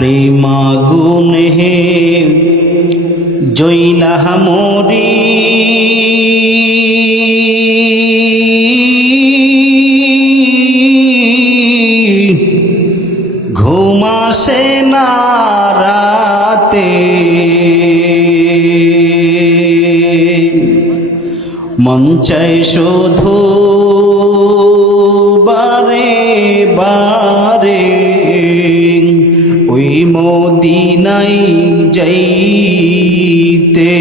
প্রেমাগুনে জইলা মরি ঘুম আসে না রাতে মন চাই শুধু বারে বারে ওই মদিনায় যাইতে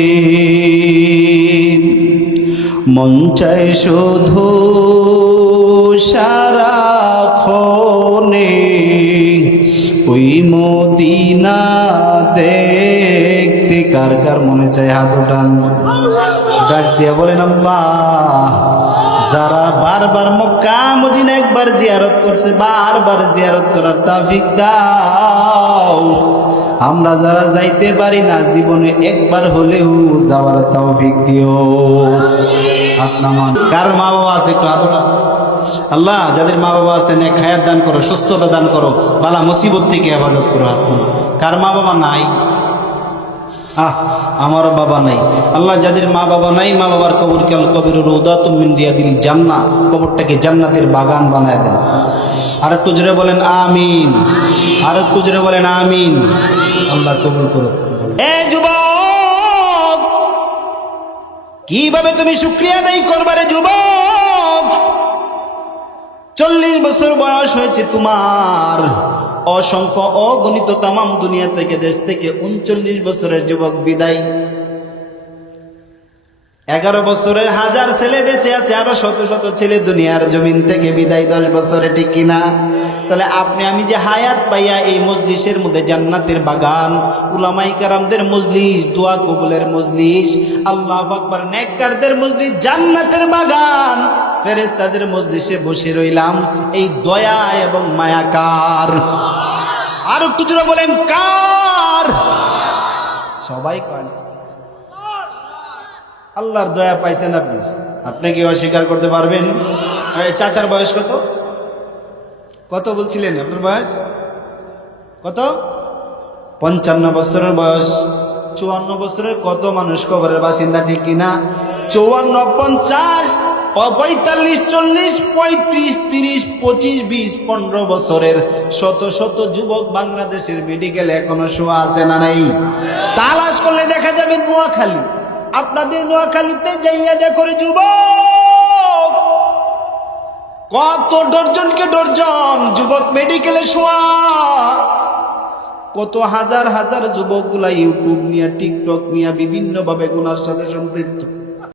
মন চাই শুধু সারাক্ষণে ওই মদিনা দেখতে। কার কার মনে চাই হাত উঠান, ডাক দিয়া বলেন আল্লাহ। যারা বারবার মক্কা মদিনা একবার জিয়ারত করছে, বারবার জিয়ারত করার তৌফিক দাও। আমরা যারা যাইতে পারি না, জীবনে একবার হলেও যাওয়ার তৌফিক দিও। কার মা বাবা আছে একটু হাত উঠান। আল্লাহ, যাদের মা বাবা আছে নেক হায়াত দান করো, সুস্থতা দান করো, বালা মুসিবত থেকে হেফাজত করো। হাত কার মা বাবা নাই? আমারও বাবা নাই। আল্লাহ, যাদের মা বাবা নাই, মা বাবার কবর কেল কবির রৌদাতুম মিন রিয়াদিল জান্নাহ, কবরটাকে জান্নাতের বাগান বানায় দেন। আর একটু জোরে বলেন আমিন, আর একটু জোরে বলেন আমিন। আল্লাহ কবুল করুন। এ যুবক, কিভাবে তুমি শুকরিয়া আদায় করবা রে যুবক? 40 বছর বয়স হয়েছে তোমার, অসংখ্য অগণিত তামাম দুনিয়া থেকে, দেশ থেকে 39 বছরের যুবক বিদায়। 11 বছরের হাজার ছেলে বেঁচে আছে, আরো শত শত ছেলে দুনিয়ার জমিন থেকে বিদায় 10 বছরে, ঠিক কিনা? তাহলে আপনি আমি যে হায়াত পাইয়া এই মজলিসের মধ্যে, জান্নাতের বাগান, উলামায়ে কেরামদের মজলিস, দোয়া কবুলের মজলিস, আল্লাহু আকবার, নেককারদের মজলিস, জান্নাতের বাগান, ফেরেশতাদের মজলিসে বসে রইলাম, এই দয়া এবং মায়া কার? আর একটু জোরে বলেন কার? সবাই কয় আল্লাহর দয়া পাইছেন আপনি। আপনি কি অস্বীকার করতে পারবেন? চাচার বয়স কত? কত বলছিলেন আপনার বয়স? কত? 55 বছরের বয়স। 54 বছরের কত মানুষ কবরের বাসিন্দা, ঠিক কিনা? 54, 50, 45, 40, 35, 30, 25, 20, 15 বছরের শত শত যুবক বাংলাদেশের মেডিকেলে এখনো শোয়া আছে না নাই? তালাশ করলে দেখা যাবে নোয়াখালী। আপনাদের নোয়াখালীতে যাইয়া দেখো যুবক, কত ডজনকে ডজন যুবক মেডিকেলে শোয়া। কত হাজার হাজার যুবকগুলা ইউটিউব নিয়ে, টিকটক নিয়ে বিভিন্ন ভাবে গুনার সাথে সম্পৃক্ত।